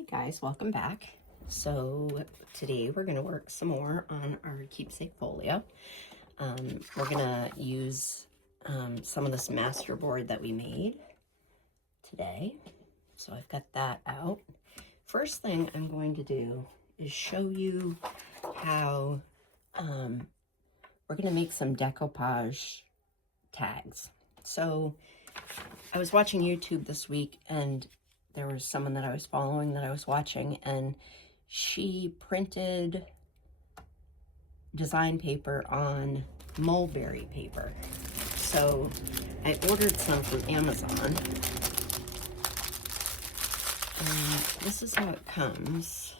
Hey guys, welcome back. So today we're going to work some more on our Keepsake Folio. We're going to use some of this masterboard that we made today. So I've got that out. First thing I'm going to do is show you how we're going to make some decoupage tags. So I was watching YouTube this week, and there was someone that I was following that I was watching, and she printed design paper on mulberry paper. So I ordered some from Amazon, and this is how it comes.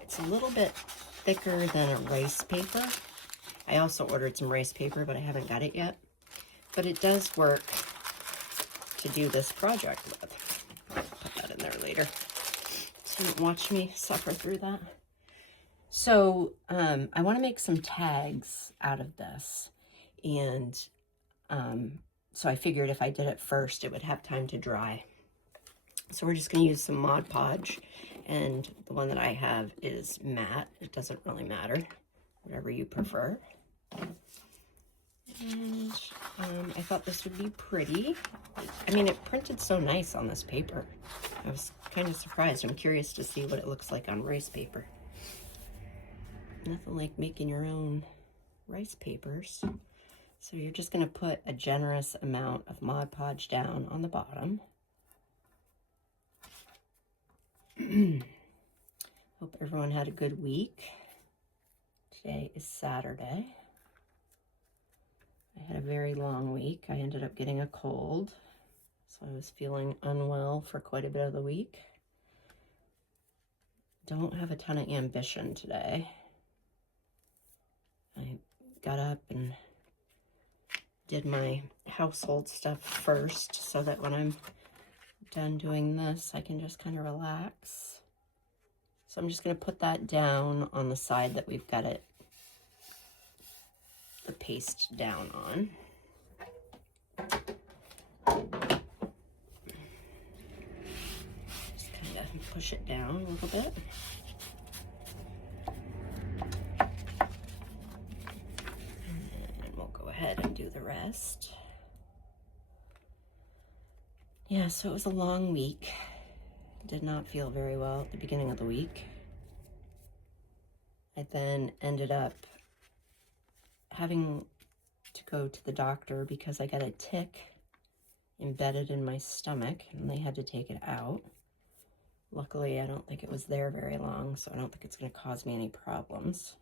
It's a little bit thicker than a rice paper. I also ordered some rice paper, but I haven't got it yet. But it does work to do this project with. I'll put that in there later, so don't watch me suffer through that. So I want to make some tags out of this, and so I figured if I did it first, it would have time to dry. So we're just going to use some Mod Podge, and the one that I have is matte. It doesn't really matter, whatever you prefer. And I thought this would be pretty. I mean, it printed so nice on this paper. I was kind of surprised. I'm curious to see what it looks like on rice paper. Nothing like making your own rice papers. So you're just going to put a generous amount of Mod Podge down on the bottom. Hope everyone had a good week. Today is Saturday. I had a very long week. I ended up getting a cold, so I was feeling unwell for quite a bit of the week. Don't have a ton of ambition today. I got up and did my household stuff first, so that when I'm done doing this, I can just kind of relax. So I'm just going to put that down on the side that we've got it, the paste down on. Just kind of push it down a little bit. And we'll go ahead and do the rest. Yeah, so it was a long week. Did not feel very well at the beginning of the week. I then ended up having to go to the doctor because I got a tick embedded in my stomach, and they had to take it out. Luckily, I don't think it was there very long, so I don't think it's going to cause me any problems.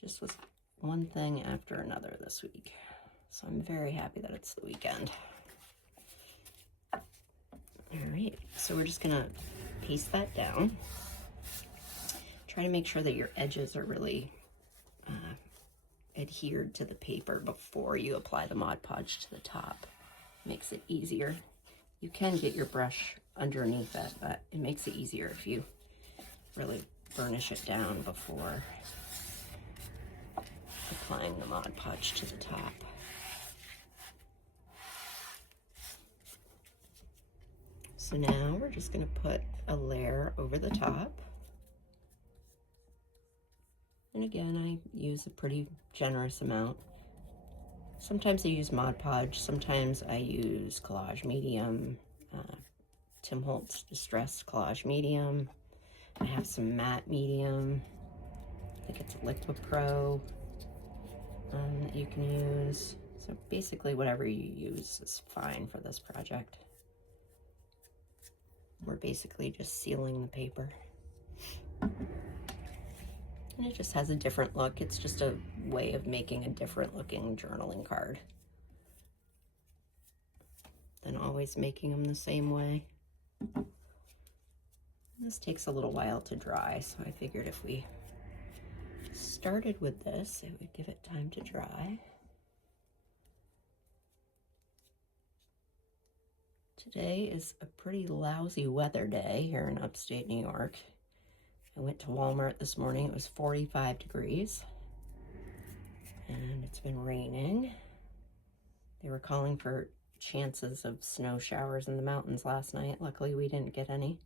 Just was one thing after another this week. So I'm very happy that it's the weekend. All right, so we're just going to paste that down. Try to make sure that your edges are really adhered to the paper before you apply the Mod Podge to the top. Makes it easier. You can get your brush underneath it, but it makes it easier if you really burnish it down before applying the Mod Podge to the top. So now we're just going to put a layer over the top. And again, I use a pretty generous amount. Sometimes I use Mod Podge, sometimes I use Collage Medium, Tim Holtz Distress Collage Medium. I have some matte medium. I think it's a Liquid Pro that you can use. So basically whatever you use is fine for this project. We're basically just sealing the paper. And it just has a different look. It's just a way of making a different looking journaling card than always making them the same way. This takes a little while to dry, so I figured if we started with this, it would give it time to dry. Today is a pretty lousy weather day here in upstate New York. I went to Walmart this morning. It was 45 degrees, and it's been raining. They were calling for chances of snow showers in the mountains last night. Luckily, we didn't get any.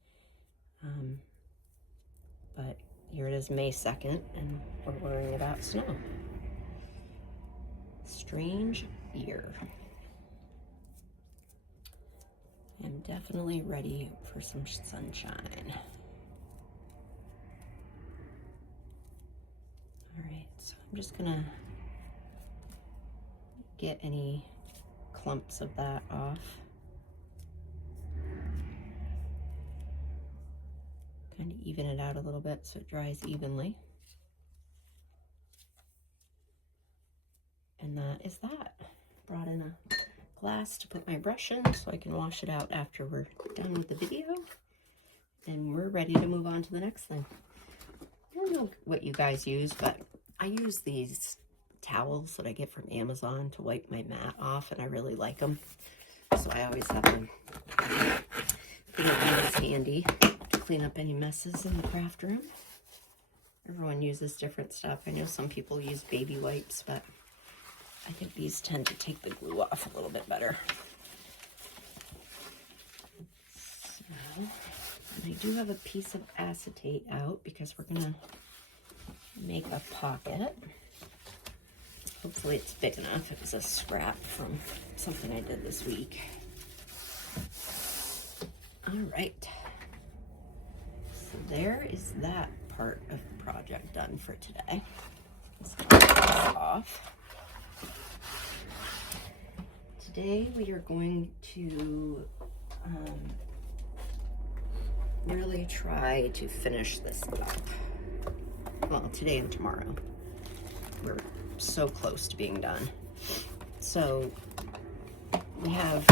But here it is, May 2nd, and we're worrying about snow. Strange year. I'm definitely ready for some sunshine. All right, so I'm just gonna get any clumps of that off. Kind of even it out a little bit so it dries evenly. And that is that. Brought in a glass to put my brush in so I can wash it out after we're done with the video. And we're ready to move on to the next thing. I don't know what you guys use, but I use these towels that I get from Amazon to wipe my mat off, and I really like them. So I always have them. I think it's handy to clean up any messes in the craft room. Everyone uses different stuff. I know some people use baby wipes, but I think these tend to take the glue off a little bit better. So, and I do have a piece of acetate out because we're gonna make a pocket. Hopefully it's big enough. It was a scrap from something I did this week. All right. So there is that part of the project done for today. Let's knock this off. Today we are going to really try to finish this up. Well, today and tomorrow. We're so close to being done. So we have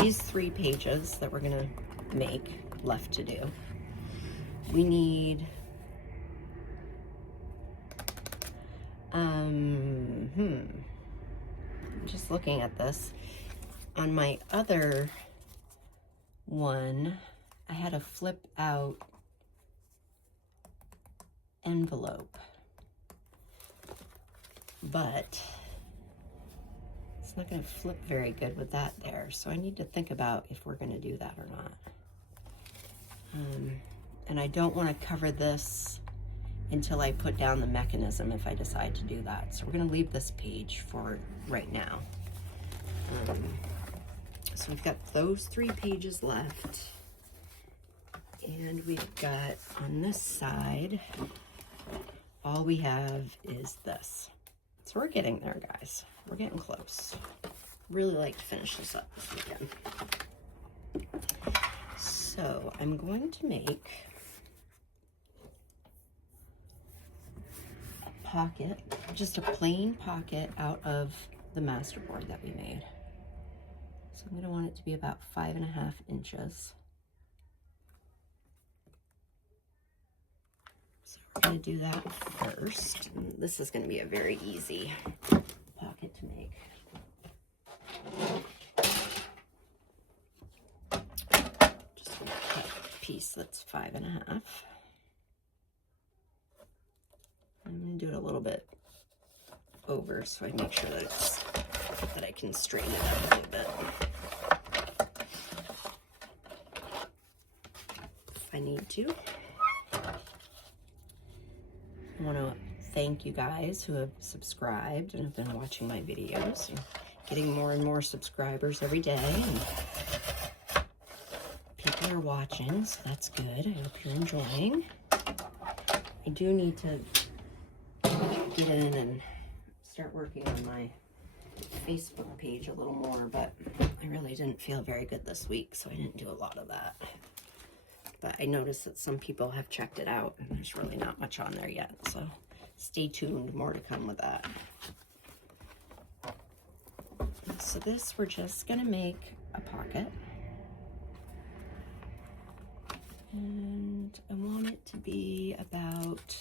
these 3 pages that we're gonna make left to do. We need just looking at this. On my other one, I had a flip out envelope, but it's not going to flip very good with that there. So I need to think about if we're going to do that or not. And I don't want to cover this until I put down the mechanism if I decide to do that. So we're going to leave this page for right now. So we've got those 3 pages left. And we've got on this side, all we have is this. So we're getting there, guys. We're getting close. Really like to finish this up this weekend. So I'm going to make a pocket, just a plain pocket out of the masterboard that we made. So I'm going to want it to be about 5.5 inches. So we're going to do that first. And this is going to be a very easy pocket to make. Just going to cut a piece that's 5.5. I'm going to do it a little bit over so I make sure that I can straighten it out a little bit. If I need to. I want to thank you guys who have subscribed and have been watching my videos. And getting more and more subscribers every day. And people are watching, so that's good. I hope you're enjoying. I do need to get in and start working on my Facebook page a little more, but I really didn't feel very good this week, so I didn't do a lot of that. But I noticed that some people have checked it out, and there's really not much on there yet, so stay tuned, more to come with that. So this, we're just gonna make a pocket. And I want it to be about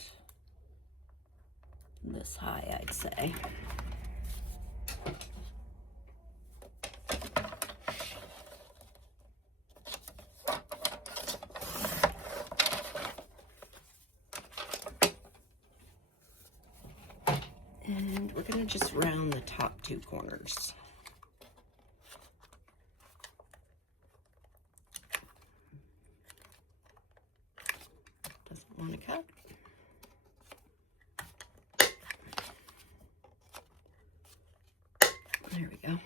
this high, I'd say. And we're gonna just round the top 2 corners. want to cut. There we go.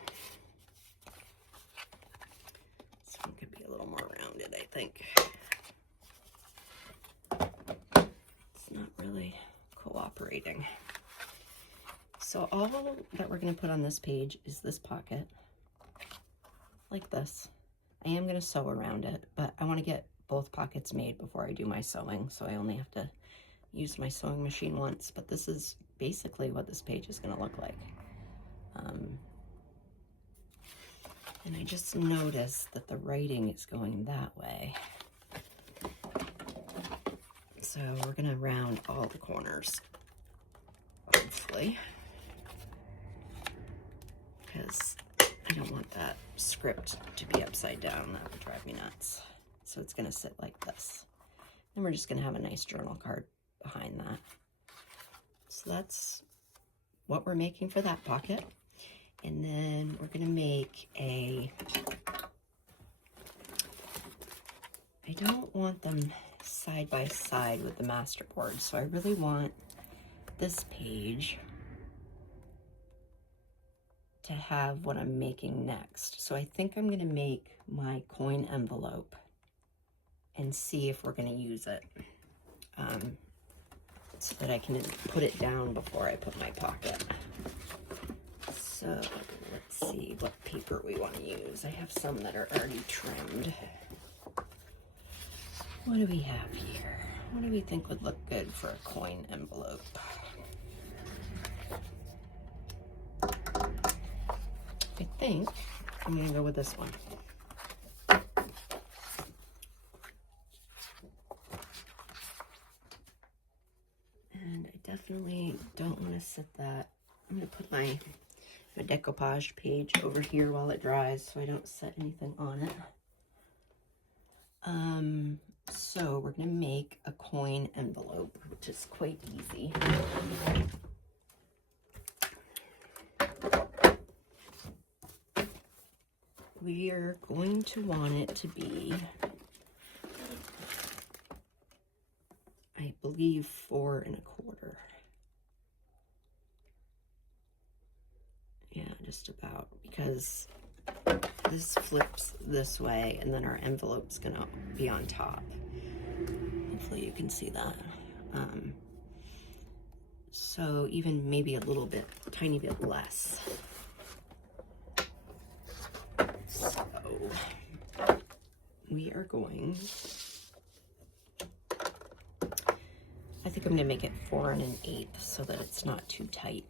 This one could be a little more rounded, I think. It's not really cooperating. So all that we're going to put on this page is this pocket, like this. I am going to sew around it, but I want to get both pockets made before I do my sewing, so I only have to use my sewing machine once. But this is basically what this page is going to look like. And I just noticed that the writing is going that way. So we're going to round all the corners, hopefully, because I don't want that script to be upside down. That would drive me nuts. So it's going to sit like this. And we're just going to have a nice journal card behind that. So that's what we're making for that pocket. And then we're going to make I don't want them side by side with the masterboard, so I really want this page to have what I'm making next. So I think I'm going to make my coin envelope and see if we're going to use it, so that I can put it down before I put my pocket. So let's see what paper we want to use. I have some that are already trimmed. What do we have here? What do we think would look good for a coin envelope? I think I'm going to go with this one. And I definitely don't want to set that. I'm going to put my decoupage page over here while it dries so I don't set anything on it. So we're going to make a coin envelope, which is quite easy. We are going to want it to be, I believe, 4 1/4. Yeah, just about, because this flips this way and then our envelope's gonna be on top. Hopefully you can see that. So even maybe a little bit, tiny bit less. So we are going, I think I'm gonna make it 4 1/8 so that it's not too tight.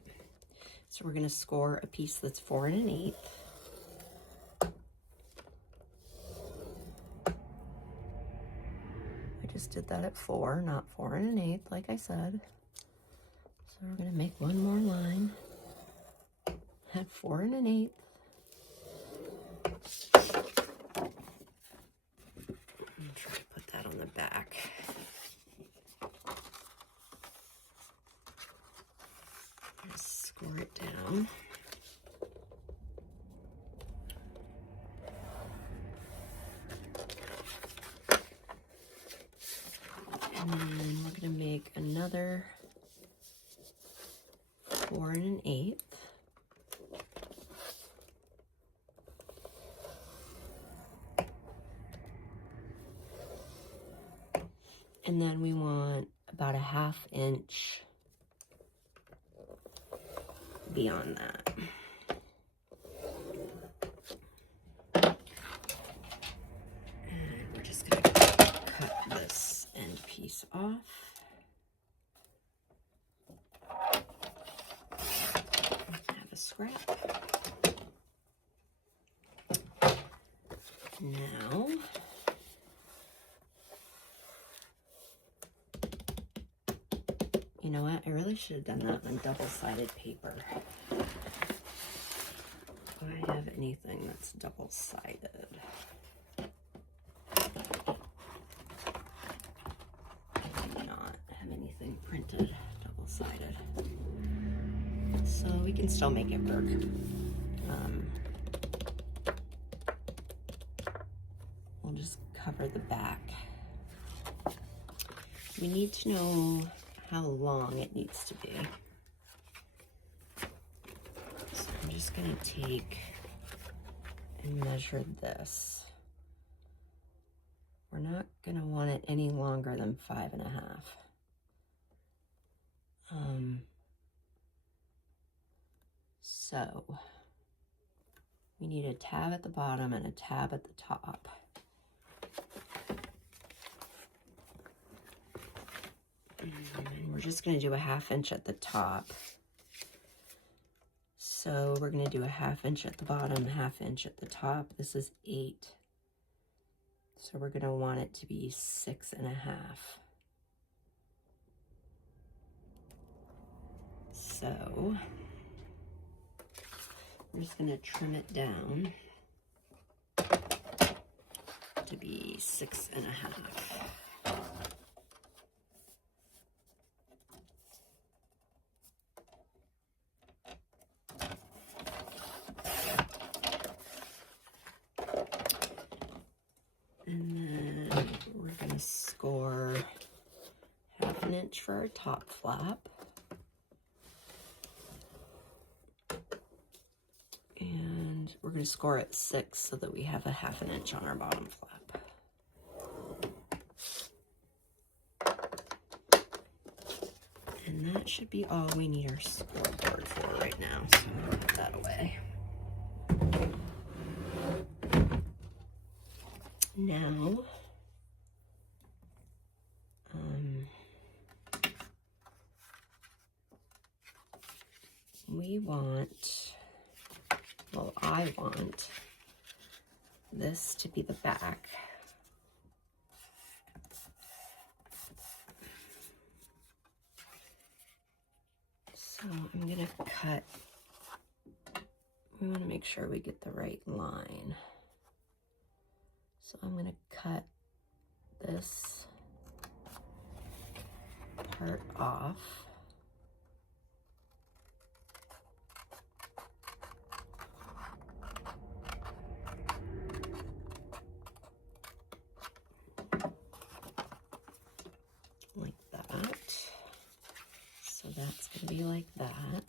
So we're gonna score a piece that's 4 1/8. I just did that at 4, not 4 1/8, like I said. So we're gonna make one more line at 4 1/8. I'm trying to put that on the back. Just score it down. And then we're going to make another 4 1/8. And then we want about a 1/2 inch beyond that. And we're just going to cut this end piece off. Have a scrap. Now, you know what? I really should have done that on double-sided paper. Do I have anything that's double-sided? I do not have anything printed double-sided. So we can still make it work. We'll just cover the back. We need to know how long it needs to be. So I'm just going to take and measure this. We're not going to want it any longer than 5.5. So we need a tab at the bottom and a tab at the top. And we're just going to do a 1/2 inch at the top. So we're going to do a 1/2 inch at the bottom, 1/2 inch at the top. This is 8. So we're going to want it to be 6.5. So I'm just going to trim it down to be 6.5. And then we're going to score 1/2 inch for our top flap. And we're going to score at 6 so that we have a 1/2 inch on our bottom flap. And that should be all we need our scoreboard for right now. So I'm going to put that away. Now, we want, well, I want this to be the back. So I'm going to cut, we want to make sure we get the right line. So I'm going to cut this part off. Like that. So that's going to be like that.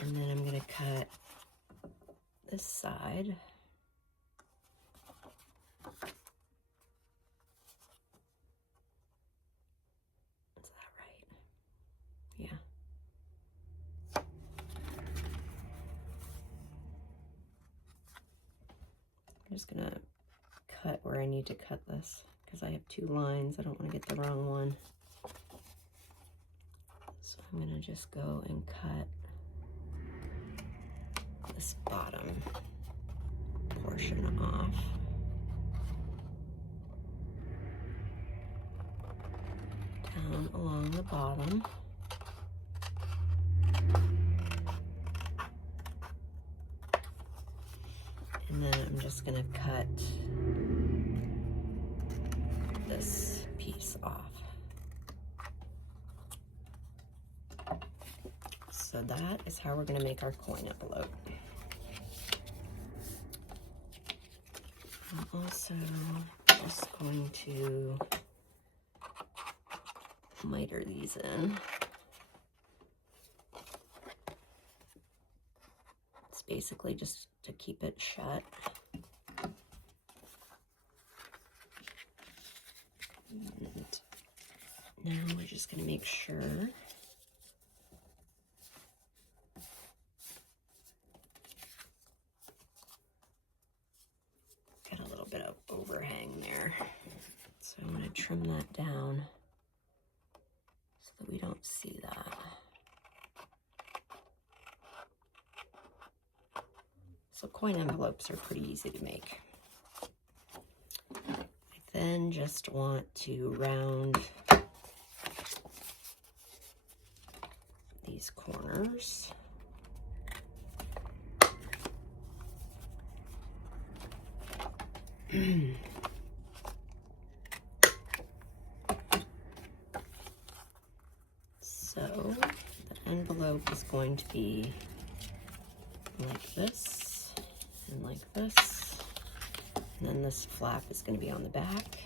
And then I'm going to cut this side. Is that right? Yeah. I'm just going to cut where I need to cut this because I have 2 lines. I don't want to get the wrong one. So I'm going to just go and cut this bottom portion off. Down along the bottom. And then I'm just going to cut this piece off. So that is how we're going to make our coin envelope. I'm also just going to miter these in. It's basically just to keep it shut. And now we're just going to make sure got a little bit of overhang there. So I'm going to trim that down so that we don't see that. So coin envelopes are pretty easy to make. I then just want to round these corners. So the envelope is going to be like this and like this, and then this flap is going to be on the back,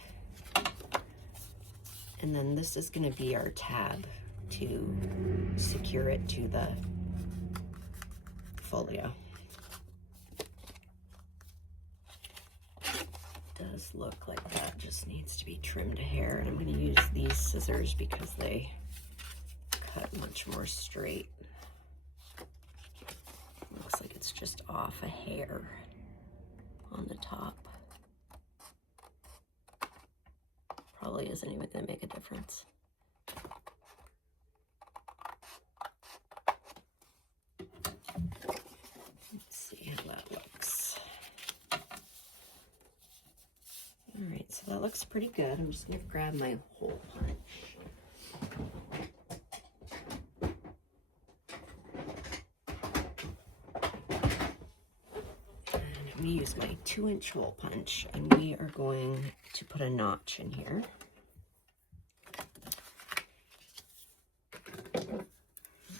And then this is going to be our tab to secure it to the folio. Does look like that just needs to be trimmed a hair, and I'm going to use these scissors because they cut much more straight. Looks like it's just off a hair on the top. Probably isn't even going to make a difference. Let's see how that looks. All right, so that looks pretty good. I'm just going to grab my hole punch. I'm going to use my 2-inch hole punch, and we are going to put a notch in here.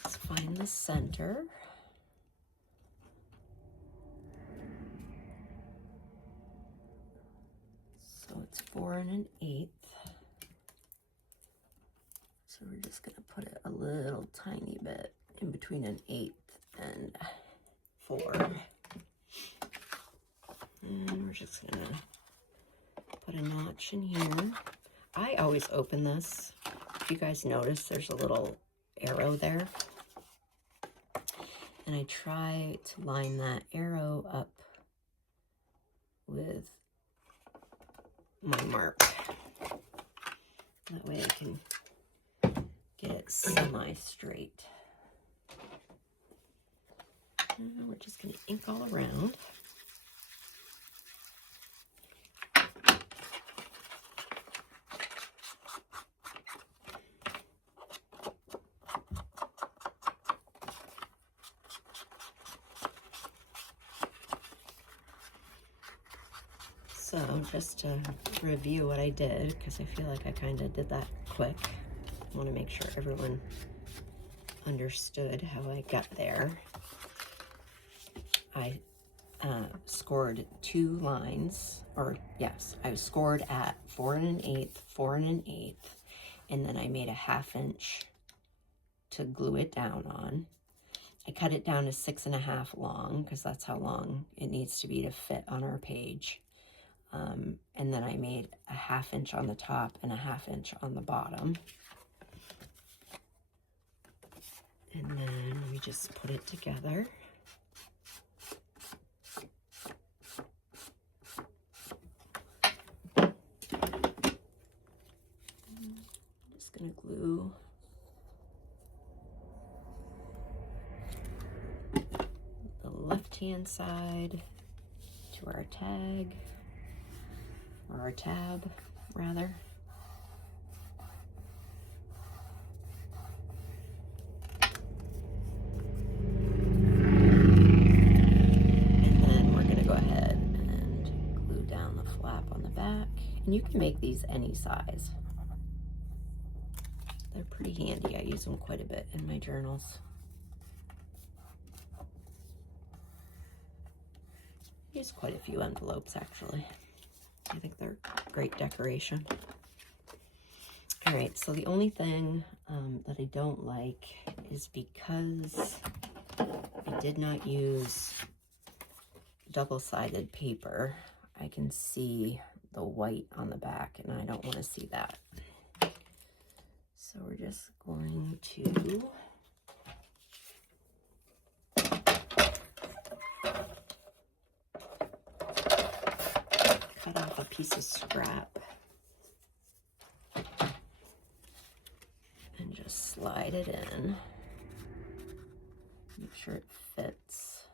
Let's find the center. So it's 4 1/8. So we're just going to put it a little tiny bit in between 1/8 and 4. And we're just going to put a notch in here. I always open this. If you guys notice, there's a little arrow there. And I try to line that arrow up with my mark. That way I can get it semi-straight. And we're just going to ink all around. So just to review what I did, because I feel like I kind of did that quick. I want to make sure everyone understood how I got there. I scored 2 lines, or yes, I scored at 4 1/8, 4 1/8, and then I made a 1/2 inch to glue it down on. I cut it down to 6 1/2 long, because that's how long it needs to be to fit on our page. And then I made a 1/2 inch on the top and a 1/2 inch on the bottom. And then we just put it together. I'm just going to glue the left-hand side to our tag. Or our tab, rather. And then we're going to go ahead and glue down the flap on the back. And you can make these any size. They're pretty handy. I use them quite a bit in my journals. I use quite a few envelopes, actually. I think they're great decoration. All right, so the only thing that I don't like is because I did not use double-sided paper, I can see the white on the back, and I don't want to see that. So we're just going to cut off a piece of scrap and just slide it in. Make sure it fits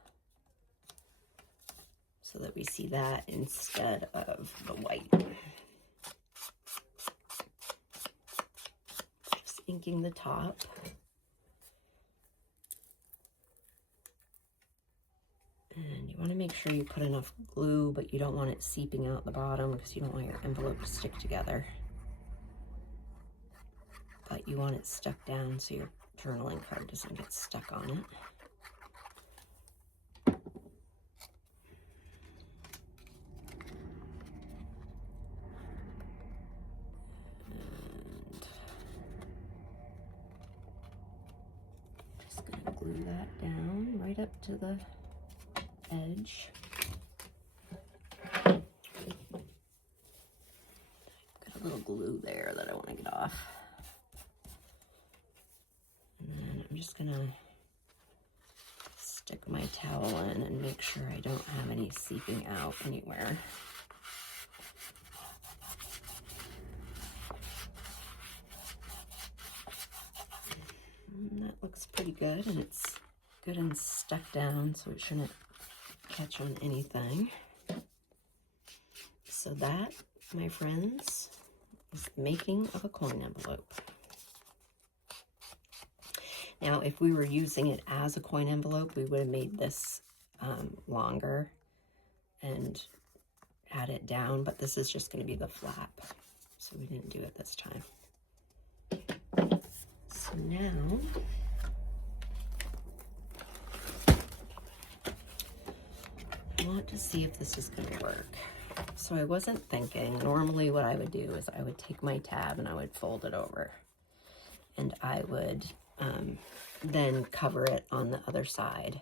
so that we see that instead of the white. Just inking the top. And you want to make sure you put enough glue, but you don't want it seeping out the bottom because you don't want your envelope to stick together. But you want it stuck down so your journaling card doesn't get stuck on it. And that down right up to the edge. Got a little glue there that I want to get off. And then I'm just gonna stick my towel in and make sure I don't have any seeping out anywhere. And that looks pretty good, and it's good and stuck down, so it shouldn't catch on anything. So that, my friends, is the making of a coin envelope. Now, if we were using it as a coin envelope, we would have made this longer and add it down, but this is just going to be the flap, so we didn't do it this time. So now, I want to see if this is going to work. So I wasn't thinking, normally what I would do is I would take my tab and I would fold it over, and I would then cover it on the other side,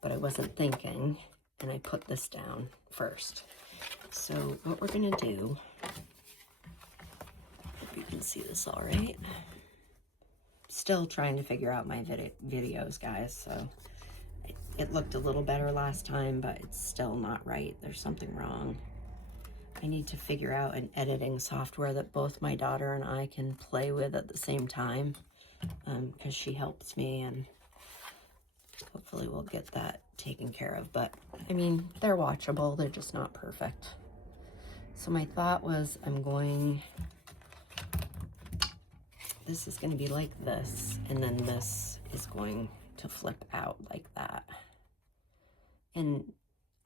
but I wasn't thinking, and I put this down first. So what we're gonna do, hope you can see this all right. Still trying to figure out my videos, guys, so it looked a little better last time, but it's still not right. There's something wrong. I need to figure out an editing software that both my daughter and I can play with at the same time, because she helps me, and hopefully we'll get that taken care of. But I mean, they're watchable, they're just not perfect. So my thought was, this is going to be like this, and then this is going to flip out like that. And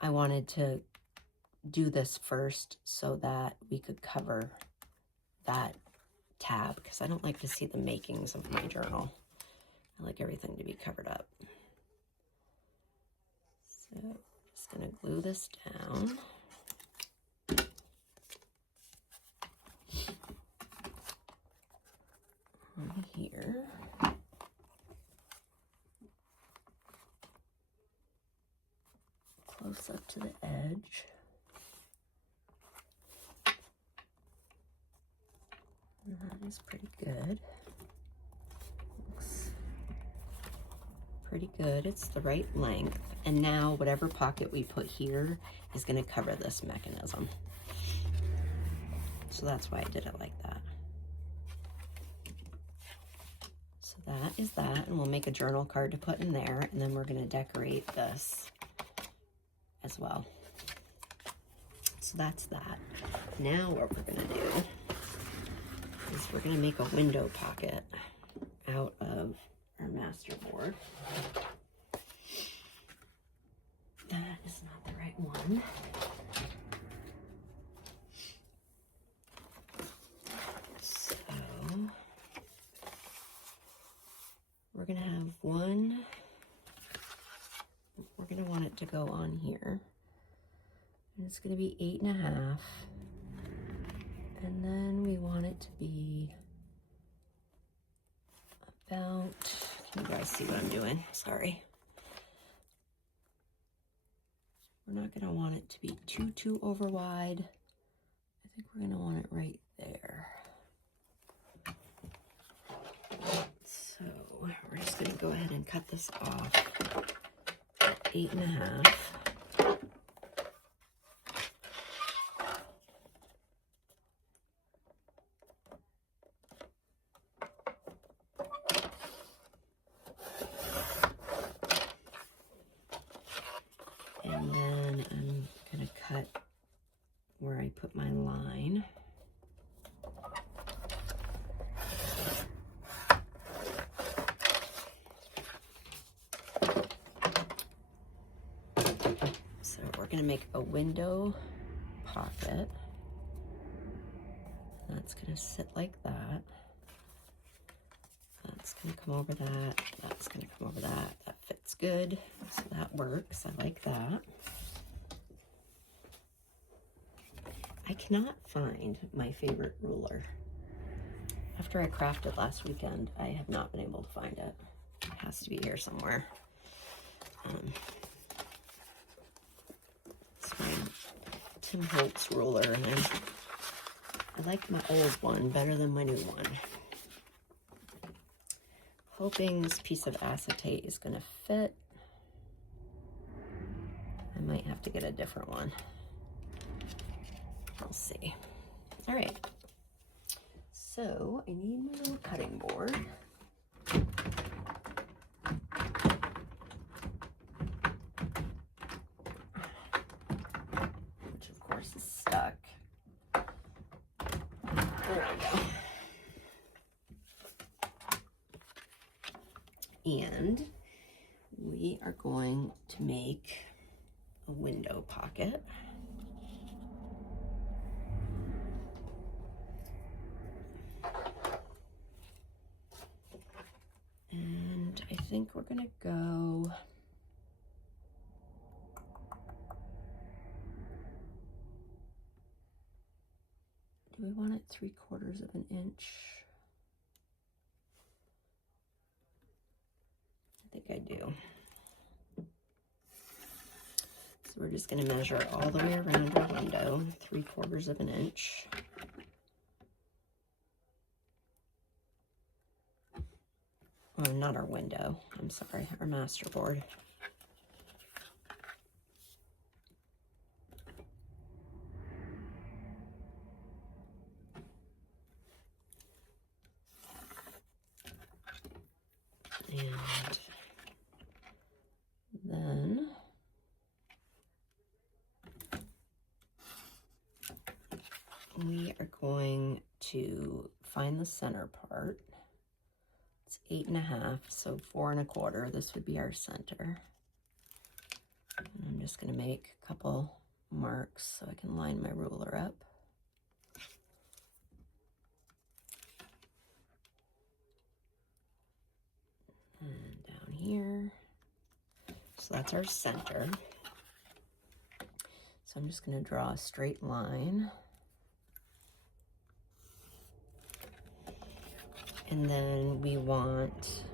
I wanted to do this first so that we could cover that tab, because I don't like to see the makings of my journal. I like everything to be covered up. So I'm just going to glue this down. On here. Close up to the edge. And that is pretty good. Looks pretty good. It's the right length. And now whatever pocket we put here is going to cover this mechanism. So that's why I did it like that. So that is that, and we'll make a journal card to put in there, and then we're going to decorate this as well. So that's that. Now what we're going to do is we're going to make a window pocket out of our master board. That is not the right one. So we're going to have one, we're going to want it to go on here. And it's going to be 8.5. And then we want it to be about, can you guys see what I'm doing? Sorry. We're not going to want it to be too over wide. I think we're going to want it right there. So we're just going to go ahead and cut this off at 8.5. And then I'm going to cut where I put my line. So we're going to make a window pocket. That's going to sit like that. That's going to come over that. That's going to come over that. That fits good. So that works. I like that. I cannot find my favorite ruler. After I crafted last weekend, I have not been able to find it. It has to be here somewhere. It's my Tim Holtz ruler, and I like my old one better than my new one. Hoping this piece of acetate is going to fit. I might have to get a different one. We'll see. All right. So I need my little cutting board. Which of course is stuck. There we go. And we are going to make a window pocket. And I think we're gonna go do we want it 3/4 of an inch? I think I do. So we're just going to measure all the way around our window, 3/4 of an inch. Oh, not our window. I'm sorry, our masterboard. And then we are going to find the center part. It's 8.5, so 4 1/4. This would be our center. And I'm just going to make a couple marks so I can line my ruler up. And down here. So that's our center. So I'm just going to draw a straight line. And then we want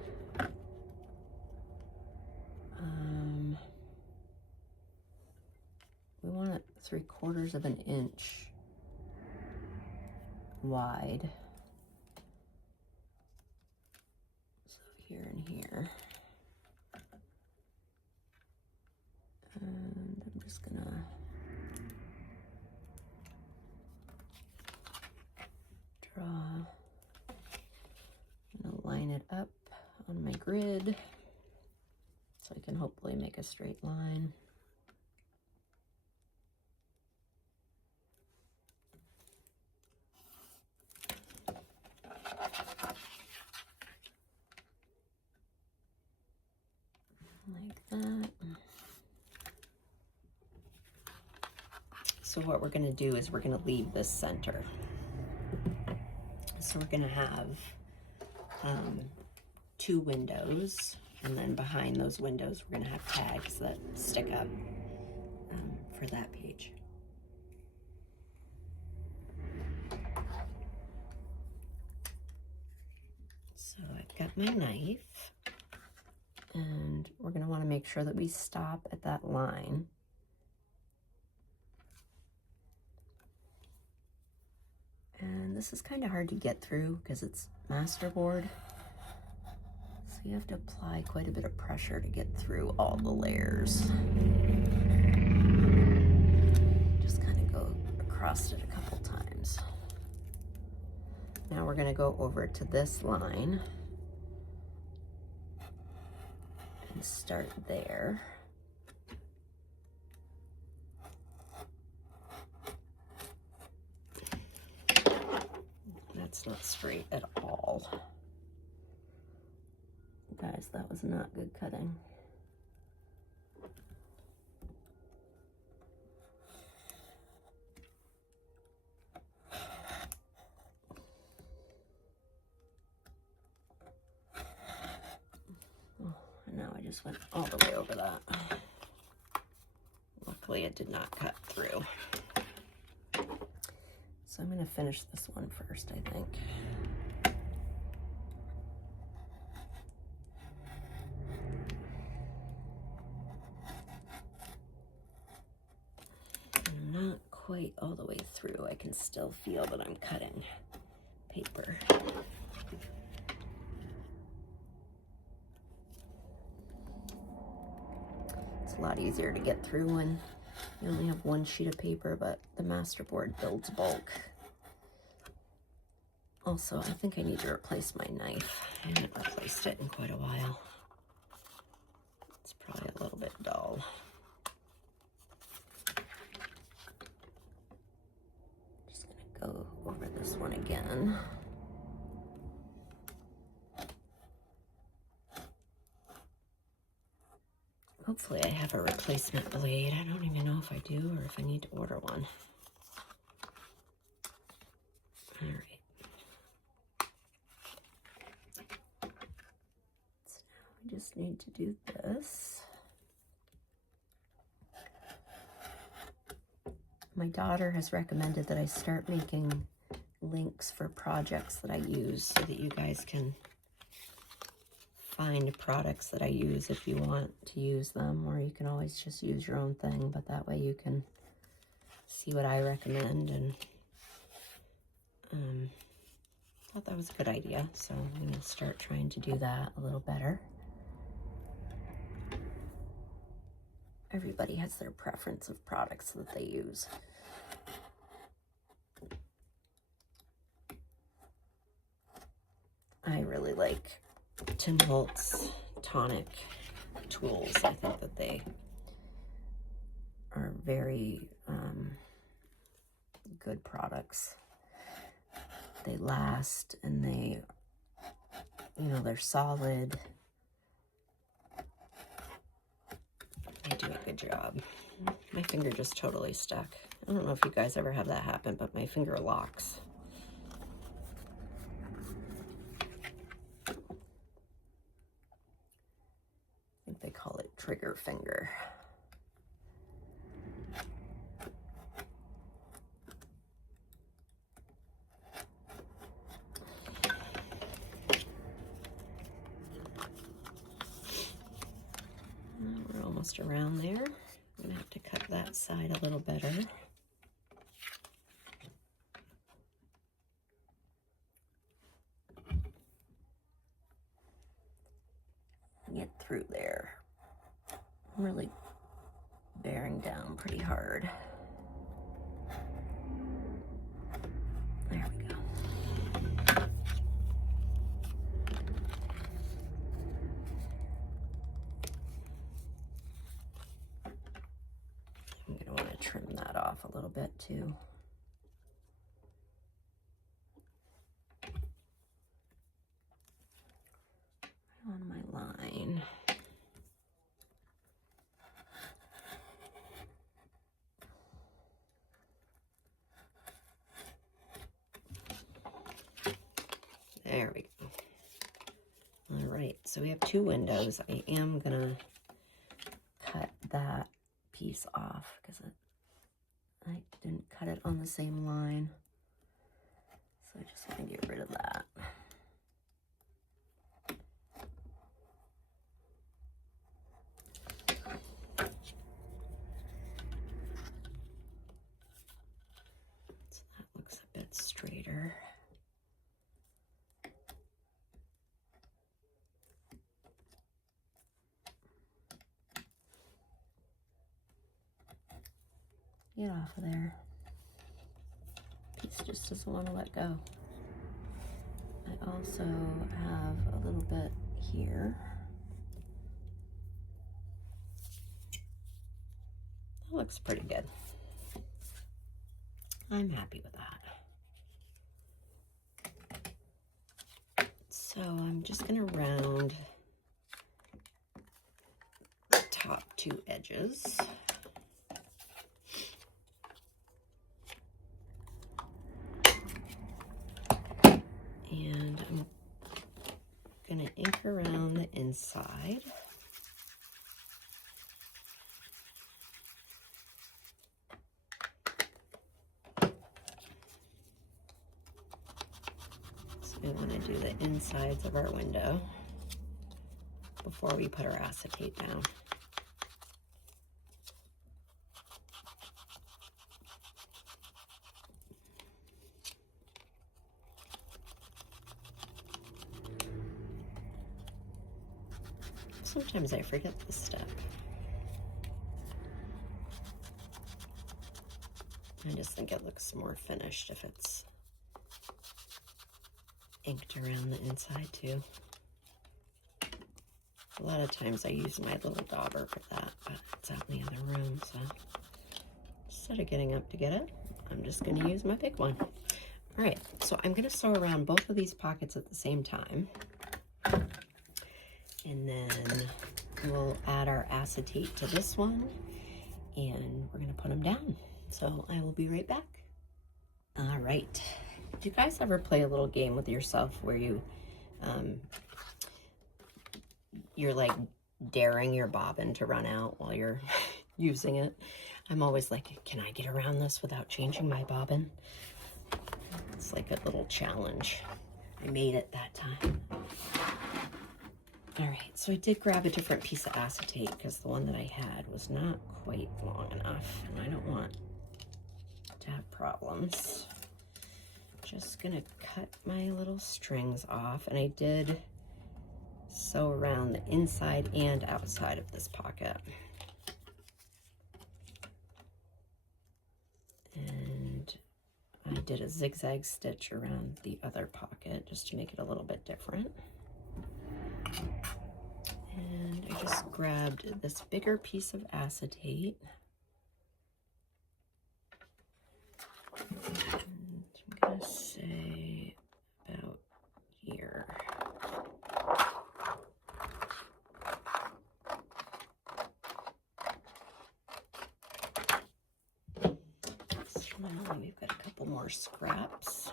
it 3/4 of an inch wide. So here and here. And I'm just gonna draw, I'm gonna line it up on my grid so I can hopefully make a straight line. Like that. So what we're going to do is we're going to leave this center. So we're going to have 2 windows, and then behind those windows we're going to have tags that stick up for that page. So I've got my knife, and we're going to want to make sure that we stop at that line. And this is kind of hard to get through because it's masterboard. So you have to apply quite a bit of pressure to get through all the layers. Just kind of go across it a couple times. Now we're going to go over to this line and start there. That's not straight at all. Guys, that was not good cutting. Oh, and now I just went all the way over that. Luckily it did not cut through. So I'm going to finish this one first, I think. can still feel that I'm cutting paper. It's a lot easier to get through when you only have one sheet of paper, but the masterboard builds bulk. Also, I think I need to replace my knife. I haven't replaced it in quite a while. It's probably a little bit dull. Just gonna go over this one again. Hopefully I have a replacement blade. I don't even know if I do or if I need to order one. All right. So now we just need to do this. My daughter has recommended that I start making links for projects that I use so that you guys can find products that I use if you want to use them, or you can always just use your own thing, but that way you can see what I recommend, and thought that was a good idea, so I'm going to start trying to do that a little better. Everybody has their preference of products that they use. I really like Tim Holtz tonic tools. I think that they are very good products. They last, and they, you know, they're solid. They do a good job. My finger just totally stuck. I don't know if you guys ever have that happen, but my finger locks. I think they call it trigger finger. We're almost around there. I'm gonna have to cut that side a little better. Get through there. I'm really bearing down pretty hard. There we go. I'm gonna want to trim that off a little bit too. On my line. There we go. All right, so we have two windows. I am gonna cut that piece off because I didn't cut it on the same line. So I just want to get rid of that. So that looks a bit straighter. Get off of there. Piece just doesn't want to let go. I also have a little bit here. That looks pretty good. I'm happy with that. So I'm just going to round the top two edges. And I'm going to ink around the inside. So we want to do the insides of our window before we put our acetate down. Sometimes I forget this step. I just think it looks more finished if it's inked around the inside too. A lot of times I use my little dauber for that, but it's out in the other room, so instead of getting up to get it, I'm just going to use my big one. All right, so I'm going to sew around both of these pockets at the same time, and then we'll add our acetate to this one, and we're going to put them down. So I will be right back. All right, do you guys ever play a little game with yourself where you're like daring your bobbin to run out while you're using it? I'm always like, can I get around this without changing my bobbin? It's like a little challenge. I made it that time. All right, so I did grab a different piece of acetate because the one that I had was not quite long enough, and I don't want to have problems. Just gonna cut my little strings off, and I did sew around the inside and outside of this pocket. And I did a zigzag stitch around the other pocket just to make it a little bit different. And I just grabbed this bigger piece of acetate. And I'm gonna say about here. Now we've got a couple more scraps.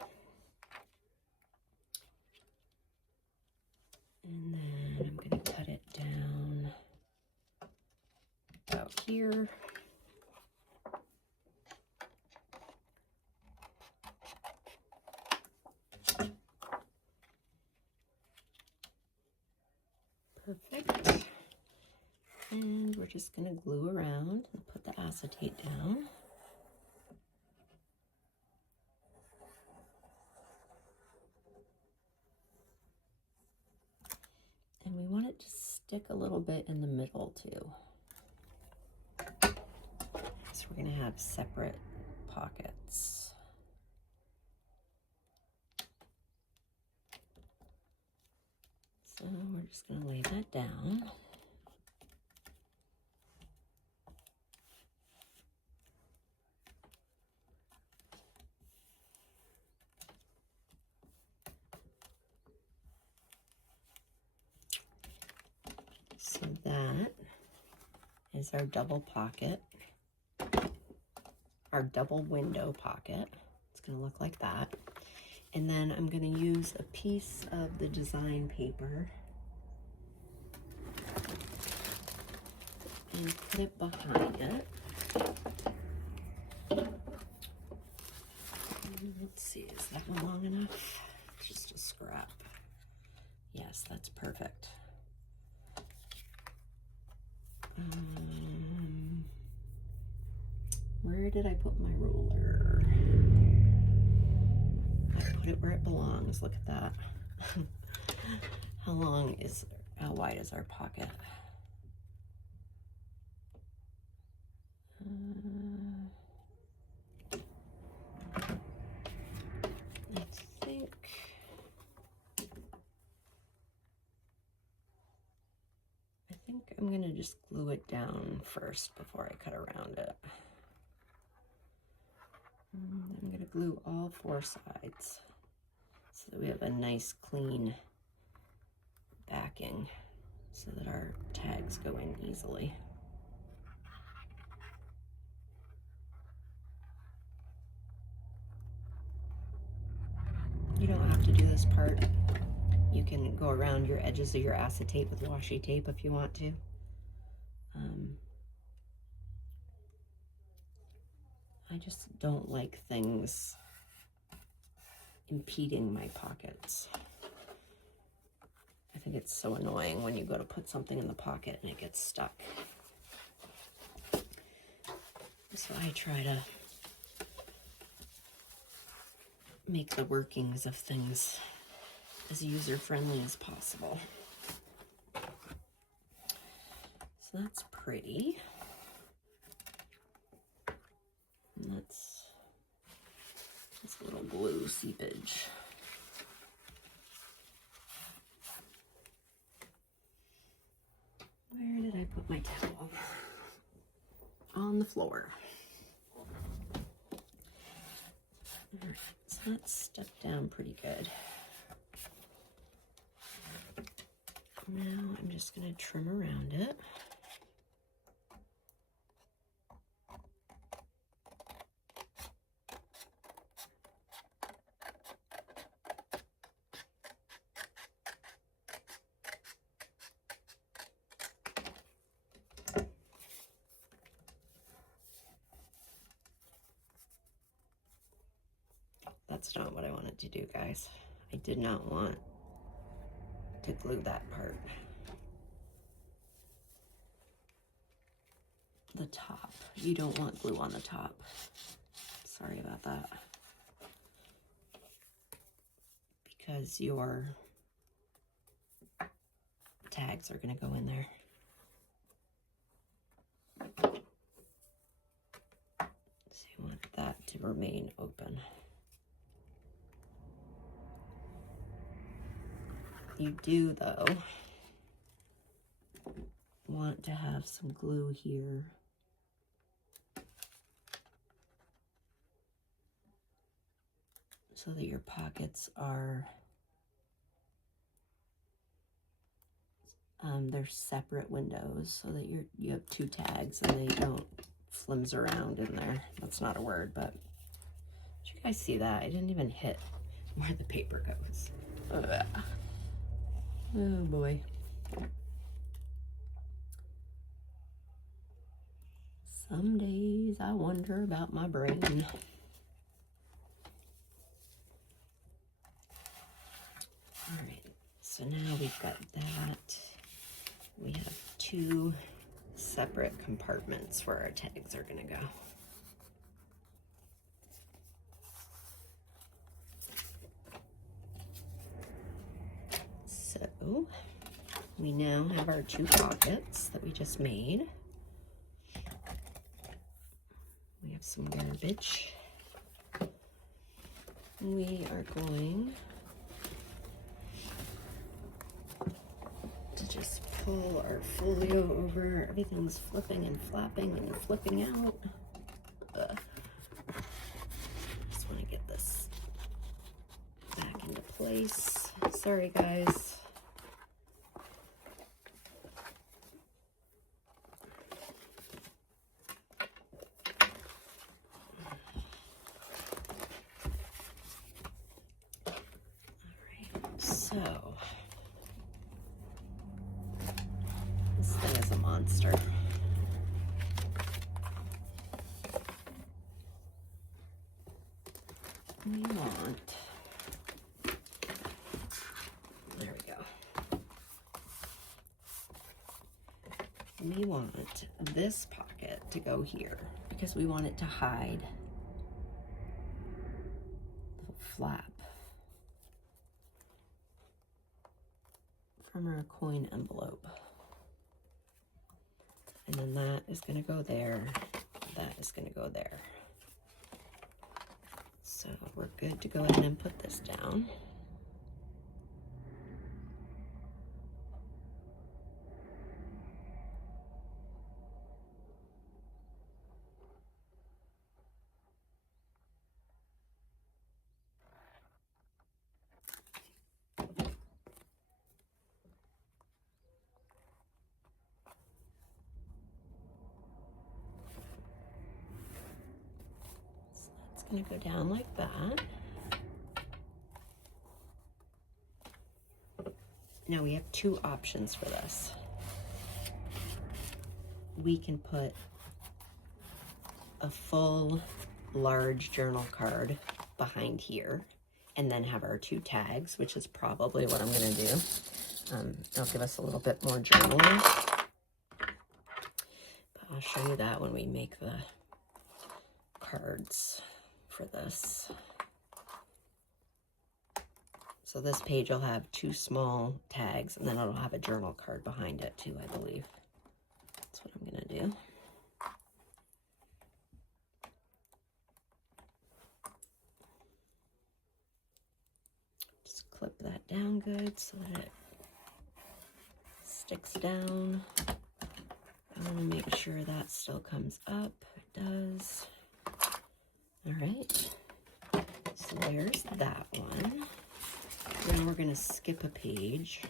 And then I'm going to cut it down about here. Perfect. And we're just going to glue around and put the acetate down. And we want it to stick a little bit in the middle too. So we're going to have separate pockets. So we're just going to lay that down. So that is our double pocket, our double window pocket. It's going to look like that. And then I'm going to use a piece of the design paper and put it behind it. Let's see, is that one long enough? Just a scrap. Yes, that's perfect. Where did I put my ruler? I put it where it belongs. Look at that. How wide is our pocket? I think I'm gonna just glue it down first before I cut around it. I'm gonna glue all four sides so that we have a nice clean backing so that our tags go in easily. You don't have to do this part. You can go around your edges of your acetate with washi tape if you want to. I just don't like things impeding my pockets. I think it's so annoying when you go to put something in the pocket and it gets stuck. So I try to make the workings of things as user-friendly as possible. So that's pretty. And that's this little glue seepage. Where did I put my towel? On the floor. All right, so that's stuck down pretty good. Now I'm just going to trim around it. That's not what I wanted to do, guys. I did not want to glue that part. The top. You don't want glue on the top. Sorry about that. Because your tags are going to go in there. So you want that to remain open. You do, though, want to have some glue here so that your pockets are, they're separate windows so that you have two tags and they don't flimse around in there. That's not a word, but did you guys see that? I didn't even hit where the paper goes. Ugh. Oh boy. Some days I wonder about my brain. All right, so now we've got that. We have two separate compartments where our tags are gonna go. So we now have our two pockets that we just made. We have some garbage. We are going to just pull our folio over. Everything's flipping and flapping and flipping out. Just want to get this back into place. Sorry, guys. So, this thing is a monster. We want, there we go. We want this pocket to go here because we want it to hide the flap from our coin envelope. And then that is going to go there. That is going to go there. So we're good to go ahead and put this down. Going to go down like that. Now we have two options for this. We can put a full large journal card behind here and then have our two tags, which is probably what I'm going to do. It'll give us a little bit more journaling. But I'll show you that when we make the cards for this. So this page will have two small tags and then it'll have a journal card behind it too, I believe. do. Just clip that down good so that it sticks down. I want to make sure that still comes up. It does. All right. So there's that one. Then we're going to skip a page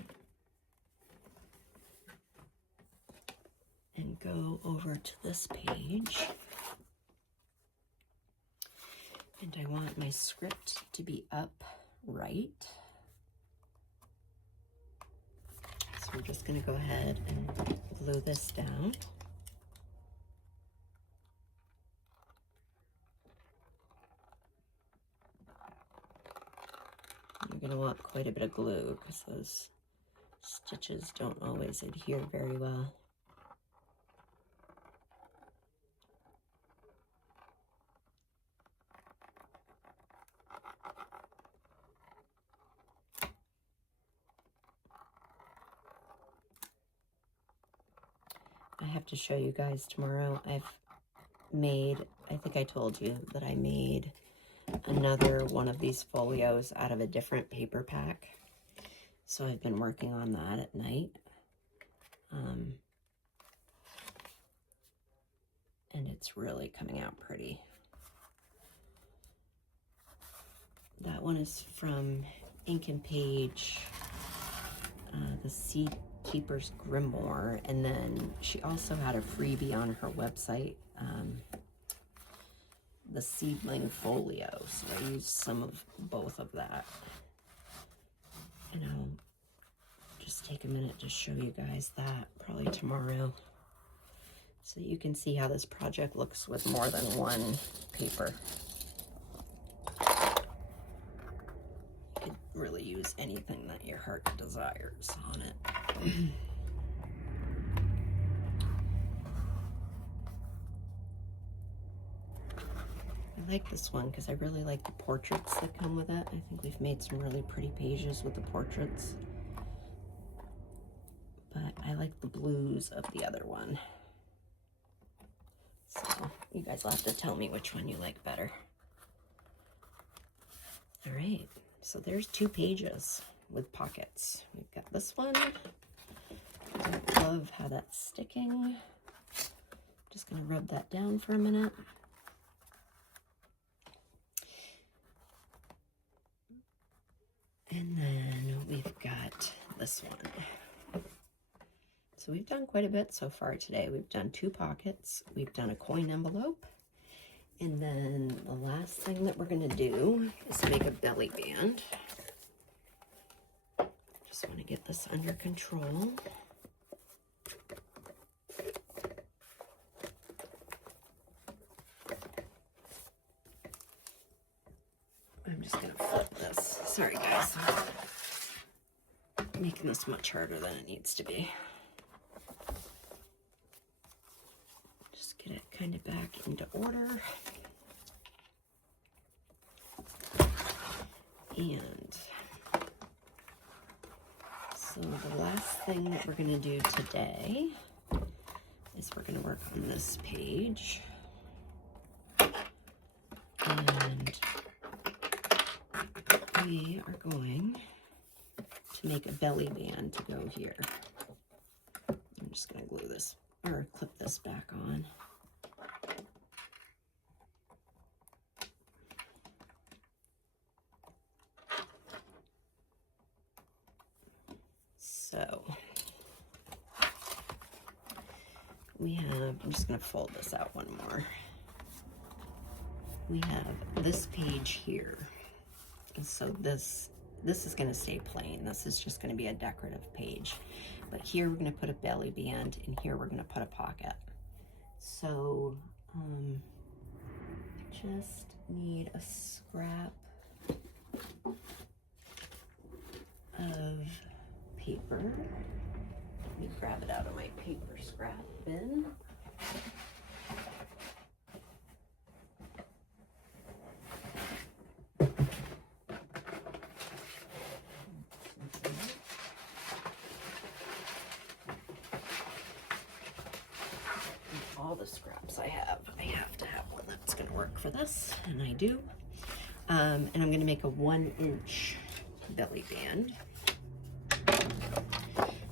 and go over to this page. And I want my script to be upright. So we're just going to go ahead and glue this down. You're going to want quite a bit of glue because those stitches don't always adhere very well. I have to show you guys tomorrow. I've made, I think I told you that I made another one of these folios out of a different paper pack. So I've been working on that at night. And it's really coming out pretty. That one is from Ink and Page, the Seed Keeper's Grimoire, and then she also had a freebie on her website, the Seedling Folio, so I used some of both of that. And I'll just take a minute to show you guys that probably tomorrow, so you can see how this project looks with more than one paper. You could really use anything that your heart desires on it. I like this one because I really like the portraits that come with it. I think we've made some really pretty pages with the portraits. But I like the blues of the other one. So you guys will have to tell me which one you like better. All right, so there's 2 pages with pockets. We've got this one. I love how that's sticking. Just gonna rub that down for a minute. And then we've got this one. So we've done quite a bit so far today. We've done 2 pockets. We've done a coin envelope. And then the last thing that we're gonna do is make a belly band. Just wanna get this under control. I'm just gonna flip this. Sorry guys, I'm making this much harder than it needs to be. Just get it kind of back into order. And so the last thing that we're gonna do today is we're gonna work on this page. And we are going to make a belly band to go here. I'm just going to glue this or clip this back on. So we have, I'm just going to fold this out one more. We have this page here. And so this is going to stay plain. This is just going to be a decorative page. But here we're going to put a belly band, and here we're going to put a pocket. So just need a scrap of paper. Let me grab it out of my paper scrap bin. for this, and I do. And I'm gonna make a 1-inch belly band.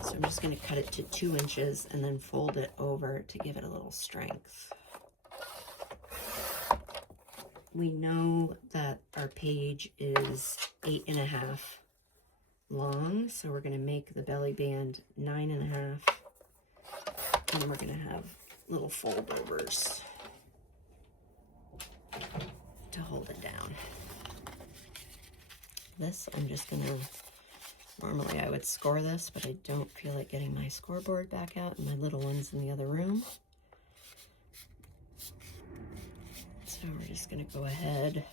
So I'm just gonna cut it to 2 inches and then fold it over to give it a little strength. We know that our page is 8.5 long, so we're gonna make the belly band 9.5, and we're gonna have little foldovers to hold it down. This, I'm just gonna, normally I would score this, but I don't feel like getting my scoreboard back out, and my little one's in the other room. So we're just gonna go ahead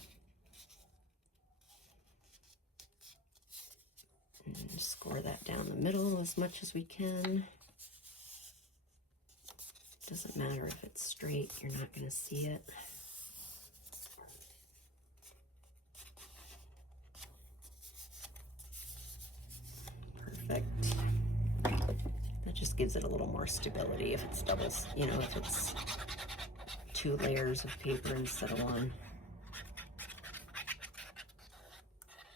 and score that down the middle as much as we can. Doesn't matter if it's straight, you're not gonna see it. Perfect. That just gives it a little more stability if it's doubles, you know, if it's 2 layers of paper instead of 1.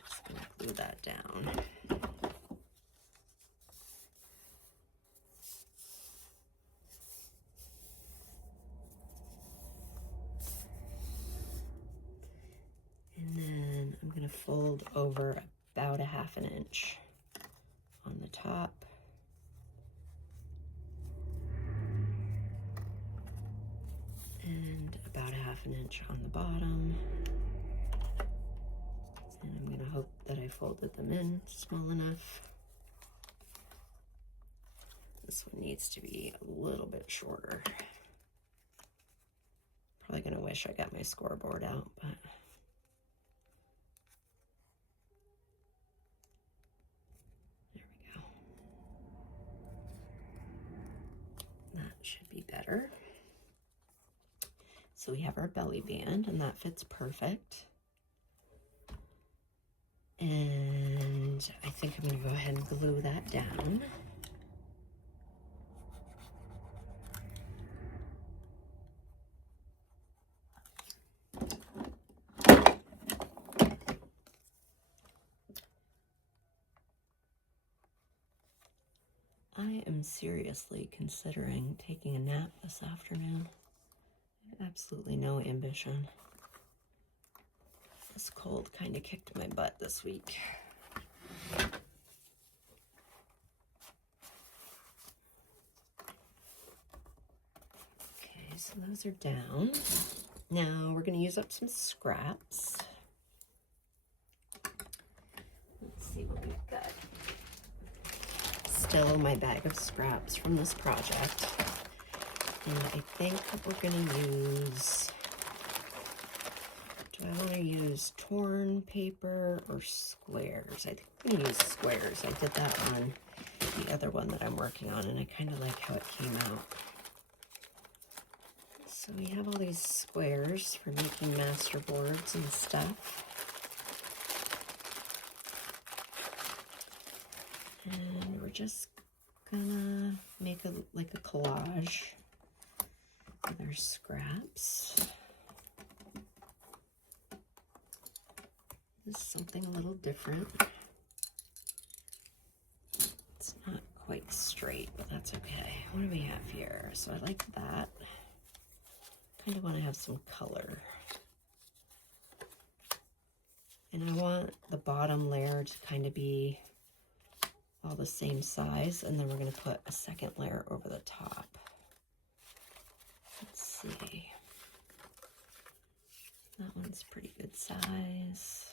Just gonna glue that down. And then I'm gonna fold over about 1/2 inch on the top. And about 1/2 inch on the bottom. And I'm gonna hope that I folded them in small enough. This one needs to be a little bit shorter. Probably gonna wish I got my scoreboard out, but there we go. That should be better. So we have our belly band, and that fits perfect. And I think I'm gonna go ahead and glue that down. I am seriously considering taking a nap this afternoon. I have absolutely no ambition. This cold kind of kicked my butt this week. Okay, so those are down. Now we're going to use up some scraps. Let's see what we've got. Still my bag of scraps from this project. And I think we're going to use, do I want to use torn paper or squares? I think I'm going to use squares. I did that on the other one that I'm working on, and I kind of like how it came out. So we have all these squares for making master boards and stuff. And we're just gonna make like a collage with our scraps. This is something a little different. It's not quite straight, but that's okay. What do we have here? So I like that. Kind of want to have some color. And I want the bottom layer to kind of be all the same size, and then we're going to put a second layer over the top. Let's see. That one's pretty good size.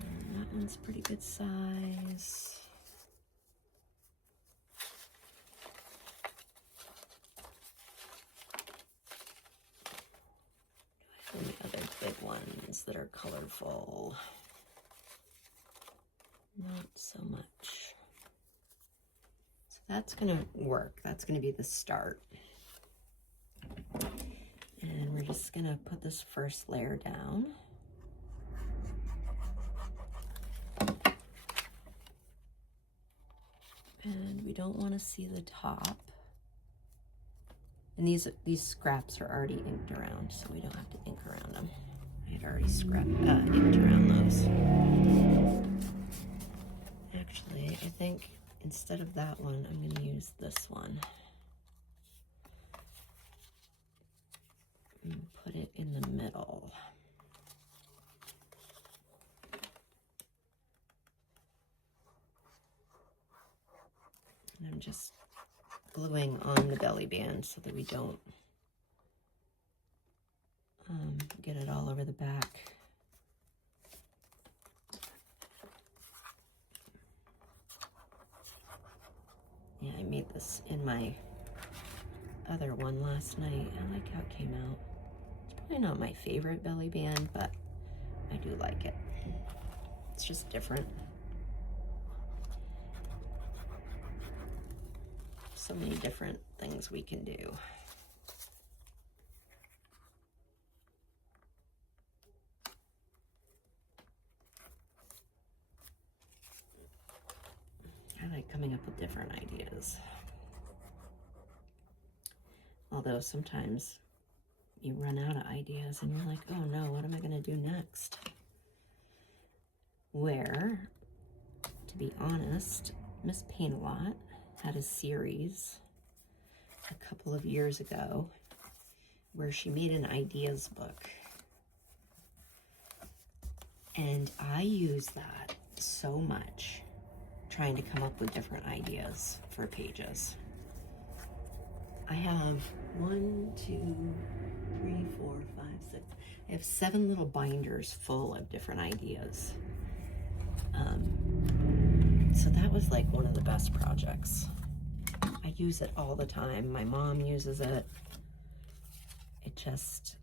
And that one's pretty good size. And the other big ones that are colorful. Not so much. So that's going to work. That's going to be the start. And we're just going to put this first layer down. And we don't want to see the top. And these scraps are already inked around, so we don't have to ink around them. I had already inked around those. Actually, I think instead of that one, I'm going to use this one. And put it in the middle. And I'm just gluing on the belly band so that we don't get it all over the back. Yeah, I made this in my other one last night. I like how it came out. It's probably not my favorite belly band, but I do like it. It's just different. So many different things we can do. I like coming up with different ideas. Although sometimes you run out of ideas and you're like, oh no, what am I going to do next? Where, to be honest, Miss Paint-A-Lot had a series a couple of years ago where she made an ideas book. And I use that so much, trying to come up with different ideas for pages. I have 1, 2, 3, 4, 5, 6. I have 7 little binders full of different ideas. So that was like one of the best projects. I use it all the time. My mom uses it. It just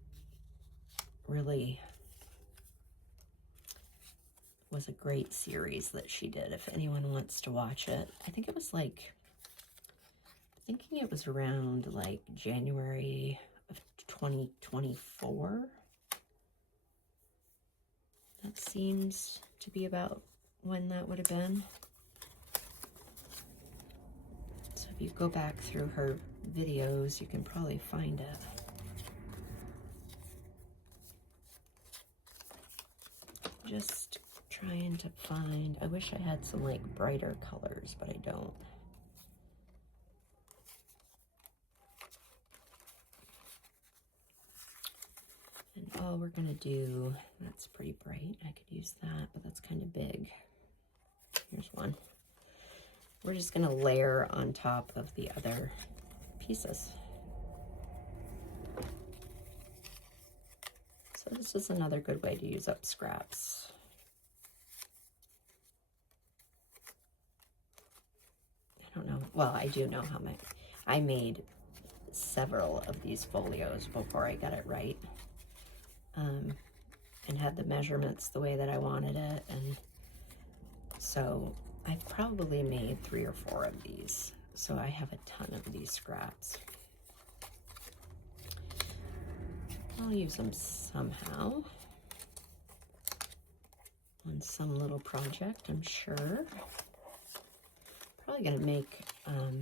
really was a great series that she did. If anyone wants to watch it, I think it was like, I'm thinking it was around like January of 2024. That seems to be about when that would have been. So if you go back through her videos, you can probably find it. Just trying to find, I wish I had some like brighter colors, but I don't. And all we're gonna do, that's pretty bright. I could use that, but that's kind of big. Here's one. We're just gonna layer on top of the other pieces. So this is another good way to use up scraps. I don't know, well, I do know how many. I made several of these folios before I got it right. And had the measurements the way that I wanted it, and so I've probably made 3 or 4 of these, so I have a ton of these scraps. I'll use them somehow on some little project, I'm sure. Probably gonna make a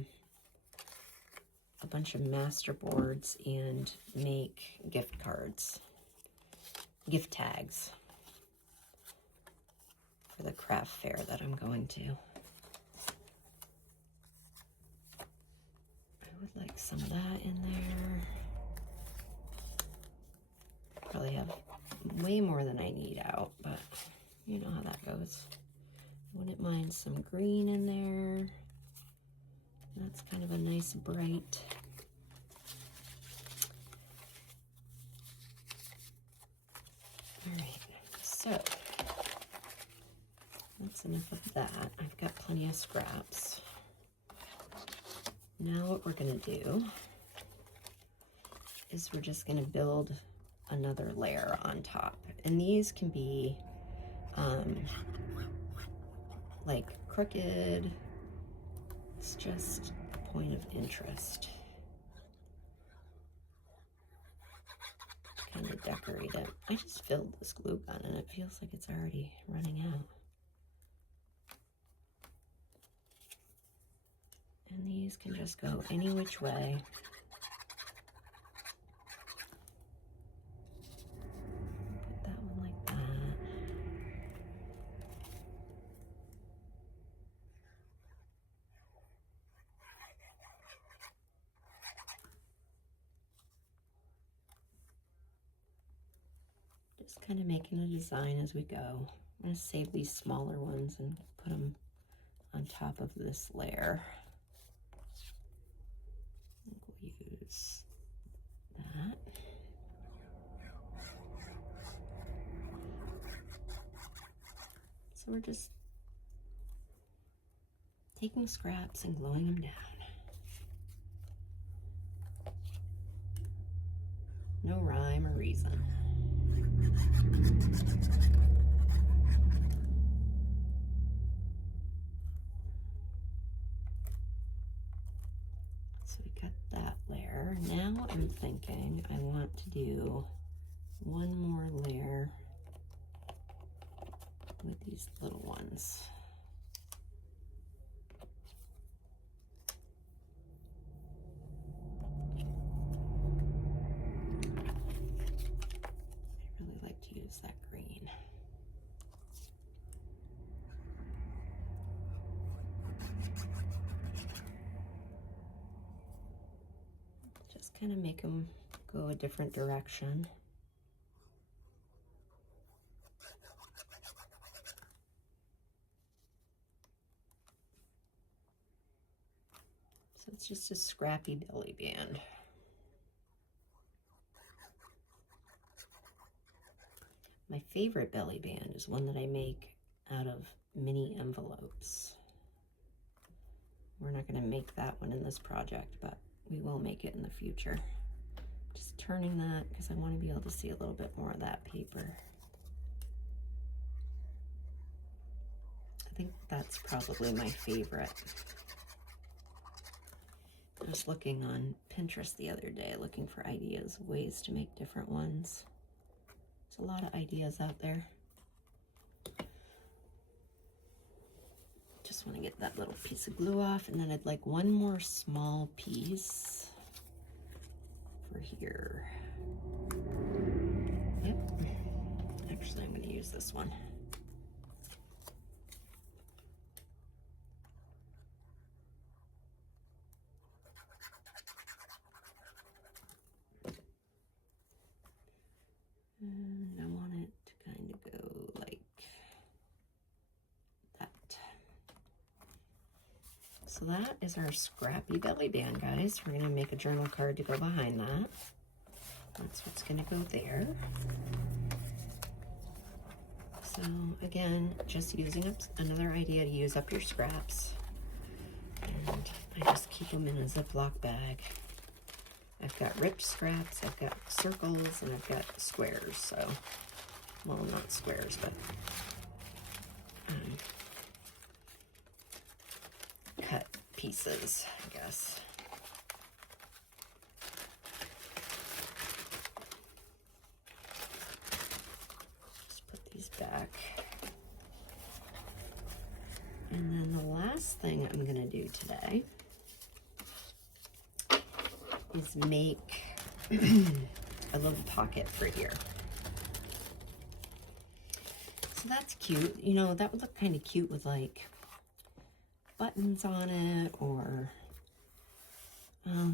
bunch of master boards and make gift cards. Gift tags for the craft fair that I'm going to. I would like some of that in there. Probably have way more than I need out, but you know how that goes. Wouldn't mind some green in there. That's kind of a nice bright. All right, so that's enough of that. I've got plenty of scraps. Now what we're gonna do is we're just gonna build another layer on top. And these can be like crooked. It's just a point of interest. Kind of decorate it. I just filled this glue gun and it feels like it's already running out. And these can just go any which way. Just kind of making a design as we go. I'm going to save these smaller ones and put them on top of this layer. I think we'll use that. So we're just taking scraps and gluing them down. No rhyme or reason. So we got that layer. Now I'm thinking I want to do one more layer with these little ones. I really like to use that green. Just kind of make them go a different direction. So it's just a scrappy belly band. My favorite belly band is one that I make out of mini envelopes. We're not going to make that one in this project, but we will make it in the future. Just turning that because I want to be able to see a little bit more of that paper. I think that's probably my favorite. I was looking on Pinterest the other day, looking for ideas, ways to make different ones. There's a lot of ideas out there. Just want to get that little piece of glue off, and then I'd like one more small piece for here. Yep. Actually, I'm going to use this one. And I want it to kind of go like that. So that is our scrappy belly band, guys. We're going to make a journal card to go behind that. That's what's going to go there. So again, just using up another idea to use up your scraps. And I just keep them in a Ziploc bag. I've got ripped scraps, I've got circles, and I've got squares. So, well, not squares, but cut pieces, I guess. Just put these back. And then the last thing I'm going to do today is make a little pocket for here. So that's cute. You know, that would look kind of cute with like buttons on it, or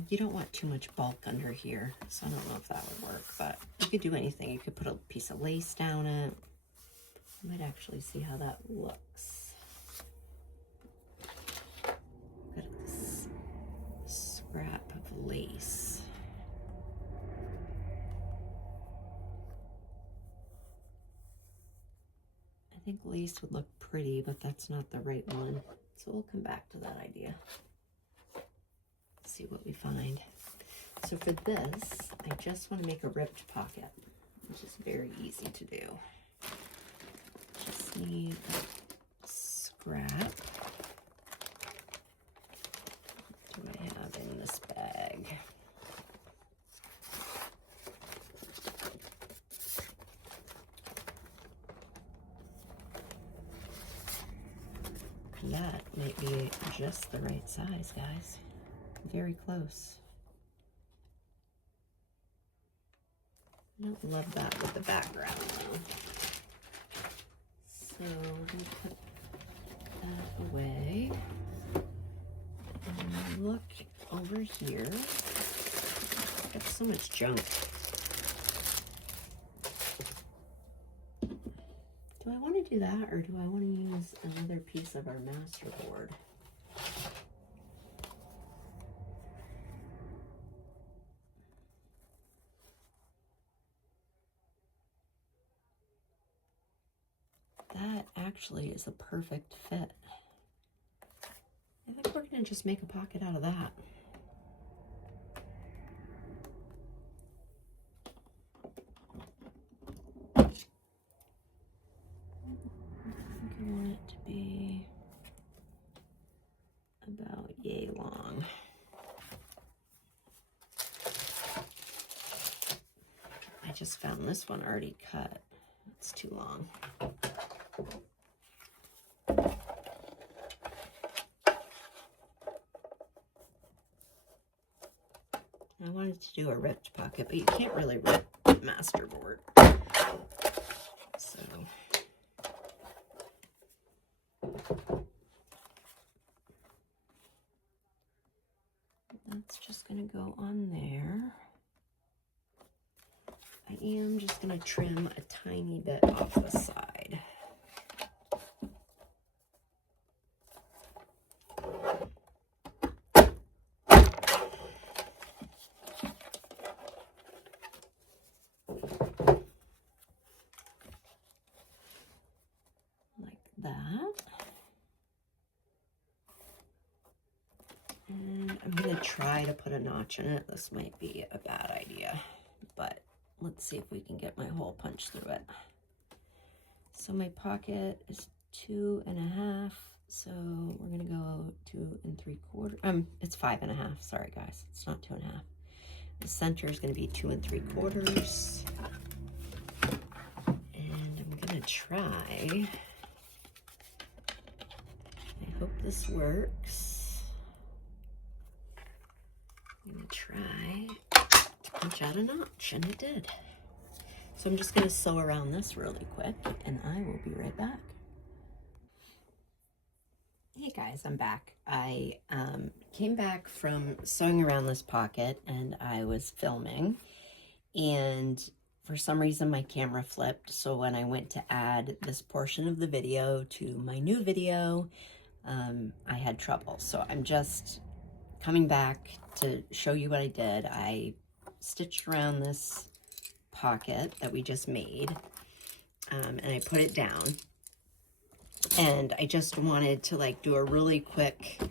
you don't want too much bulk under here, so I don't know if that would work, but you could do anything. You could put a piece of lace down it. You might actually see how that looks. Look at this scrap of lace. I think lace would look pretty, but that's not the right one. So we'll come back to that idea. See what we find. So for this, I just want to make a ripped pocket, which is very easy to do. Just need a scrap. What do I have in this bag? That might be just the right size, guys. Very close. I don't love that with the background, though. So we're going to put that away. And look over here. I've got so much junk. Do I want to do that, or do I want to use another piece of our master board? That actually is a perfect fit. I think we're going to just make a pocket out of that. I think I want it to be about yay long. I just found this one already cut. It's too long. I wanted to do a ripped pocket, but you can't really rip masterboard. So that's just going to go on there. I am just going to trim a tiny bit off the side. Like that. And I'm going to try to put a notch in it. This might be a bad idea, but let's see if we can get my hole punched through it. So my pocket is 2.5. So we're going to go 2 3/4. It's 5.5. Sorry guys, it's not 2.5. The center is going to be 2 3/4. And I'm going to try. I hope this works. I'm going to try to punch out a notch, and it did. So I'm just going to sew around this really quick, and I will be right back. Hey guys, I'm back. I came back from sewing around this pocket, and I was filming, and for some reason my camera flipped. So when I went to add this portion of the video to my new video, I had trouble. So I'm just coming back to show you what I did. I stitched around this pocket that we just made, and I put it down. And I just wanted to like do a really quick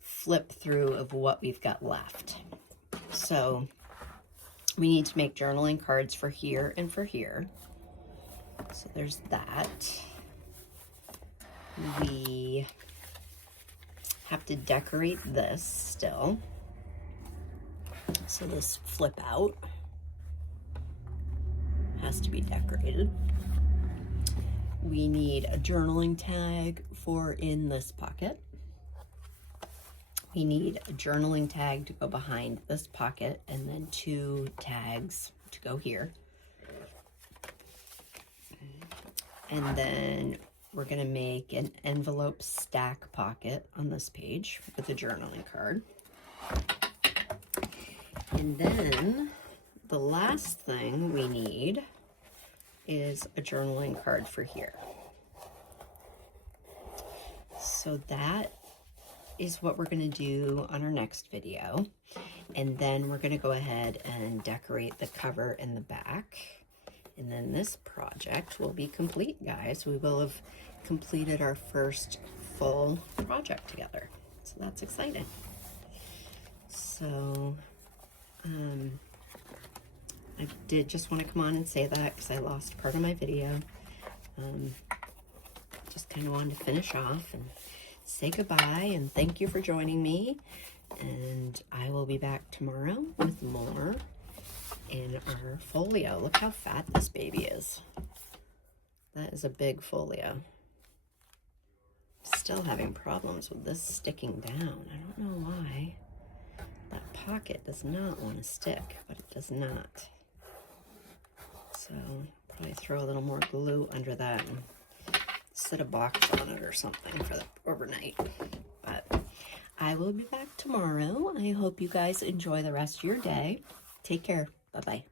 flip through of what we've got left. So we need to make journaling cards for here and for here. So there's that. We have to decorate this still. So this flip out has to be decorated. We need a journaling tag for in this pocket. We need a journaling tag to go behind this pocket, and then 2 tags to go here. And then we're going to make an envelope stack pocket on this page with a journaling card. And then the last thing we need is a journaling card for here. So that is what we're going to do on our next video. And then we're going to go ahead and decorate the cover and the back. And then this project will be complete, guys. We will have completed our first full project together. So that's exciting. So, I did just want to come on and say that because I lost part of my video. Just kind of wanted to finish off and say goodbye and thank you for joining me. And I will be back tomorrow with more in our folio. Look how fat this baby is. That is a big folio. Still having problems with this sticking down. I don't know why. That pocket does not want to stick, but it does not. So probably throw a little more glue under that and set a box on it or something for the overnight. But I will be back tomorrow. I hope you guys enjoy the rest of your day. Take care. Bye-bye.